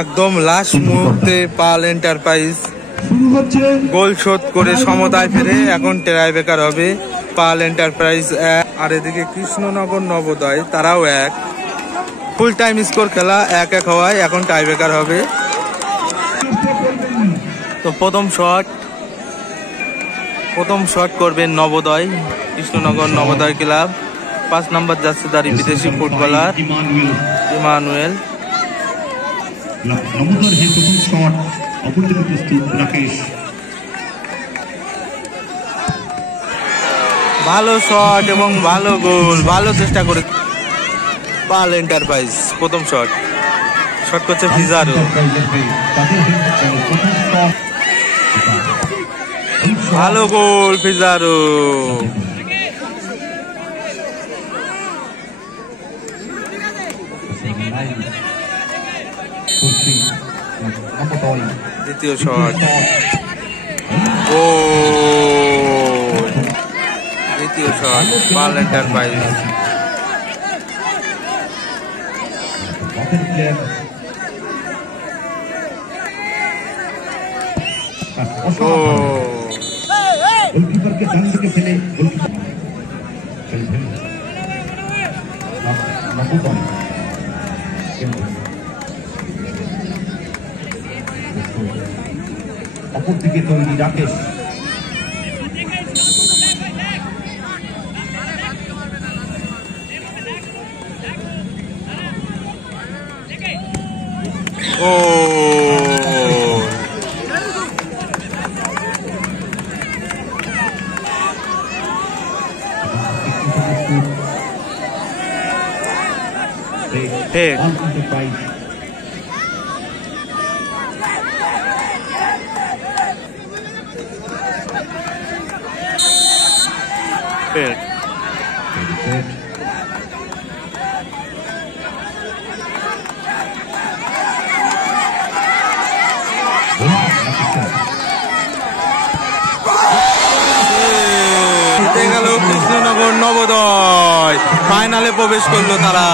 একদম লাস্ট মুহূর্তে পাল এন্টারপ্রাইজ গোল শোধ করে সমতায় ফেরে এখন টাই ব্রেকার হবে। পাল এন্টারপ্রাইজ 1 আর এদিকে কৃষ্ণনগর নবোদয় তারাও 1। ফুল টাইম স্কোর খেলা 1-1 হওয়ায় এখন টাই ব্রেকার হবে। তো প্রথম শট করবেন নবোদয়, কৃষ্ণনগর নবোদয় ক্লাব। 5 নম্বর জার্সিধারী বিদেশি ফুটবলার ইমানুয়েল। নবোদয়ের হে প্রথম শট, অপর দিকে প্রস্তুত রাকেশ। ভালো শট এবং ভালো গোল, ভালো চেষ্টা করে পাল এন্টারপ্রাইজ। প্রথম শট করছে ফিজারো। ভালো গোল ফিজারো। দ্বিতীয় শট, দ্বিতীয় শট পাল এন্টারপ্রাইজ। গোলকিপারকে ডান দিকে ফেলে অপর দিকে তৈরি রাকেশ। কৃষ্ণনগর নবোদয় ফাইনালে প্রবেশ করলো তারা।